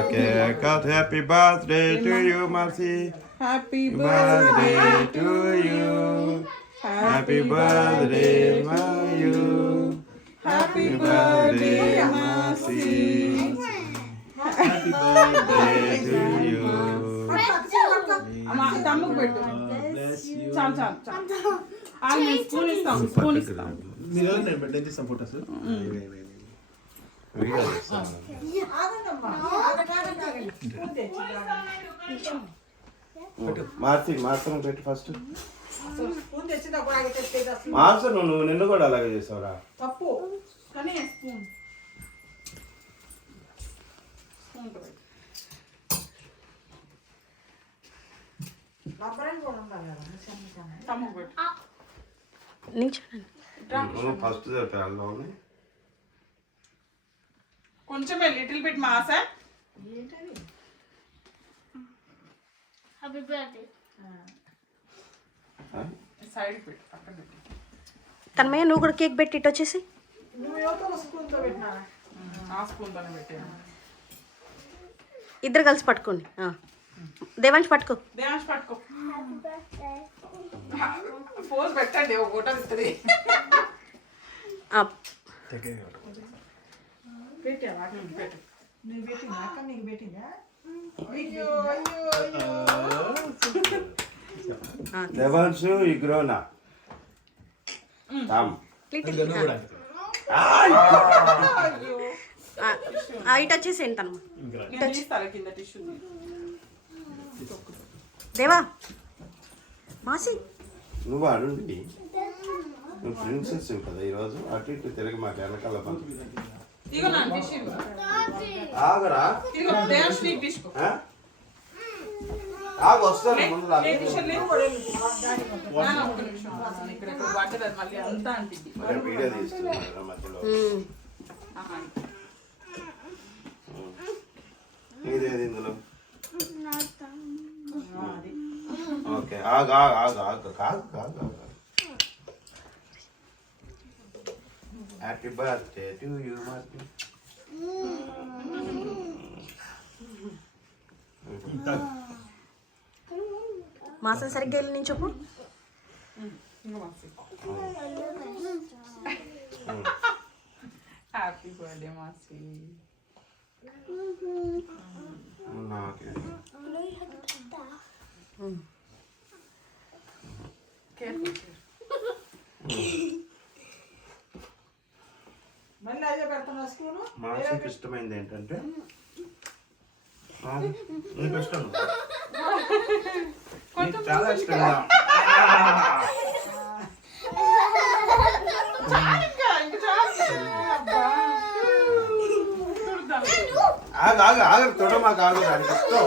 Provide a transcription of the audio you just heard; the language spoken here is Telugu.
Okay, I got happy birthday to you, Marcy. Happy Birthday to you. Happy birthday, you. Happy birthday, Marcy. Happy birthday to you. తమ్ముకు పెట్టు. చాలు చాలు చాలు. స్పూన్ ఇస్తాం, స్పూన్ ఇస్తాం. మీరు నేను పెట్టేస్తాం ఫోటోస్. మార్చి మాత్రం పెట్టి ఫస్ట్ మార్చు. నువ్వు నిన్ను కూడా అలాగే చేసావురా. తప్పు కానీ స్పూన్ ఫస్ట్ కొంచెమే లిటిల్ బిట్ మాసా. సైడ్ పెట్టి పక్కన పెట్టి. తన్మయ్య నువ్వు కూడా కేక్ పెట్టి ఇటు వచ్చేసి. ఆ స్పూన్ తోనే పెట్టాను. ఇద్దరు కలిసి పట్టుకోండి. దేవాంశ్ పట్టుకో. దేవాంశ్ పట్టుకో. పోజ్ పెట్టండి, ఒక ఫోటో ఇస్తుంది. దేవాంశు ఇగ్రోనా ఇటు వచ్చేసి ఏంటమ్మా. కింద టిష్యూ దేవా మాసి నువ్వు అడుండి. నువ్వు ప్రిన్సెస్ కదా ఈరోజు. అటు ఇటు తిరిగి మాకు వెనకాల ఆగరా. ఆగు వస్తాను ముందు. వీడియో తీస్తున్నాను మధ్యలో. ఇదేది ఇందులో. ఓకే ఆగు ఆగు ఆగు ఆగు కాదు కాదు కాదు. Happy birthday to you Marty. మాసం సరిగ్గా వెళ్ళి నేను చెప్పు. హ్యాపీ బర్త్డే మాసి. మాసికి ఇష్టమైంది ఏంటంటే నీకు ఇష్టం, నీకు చాలా ఇష్టం. ఆగు ఆగు ఆగు తొడ మాకు ఆగు. దానికి ఇష్టం.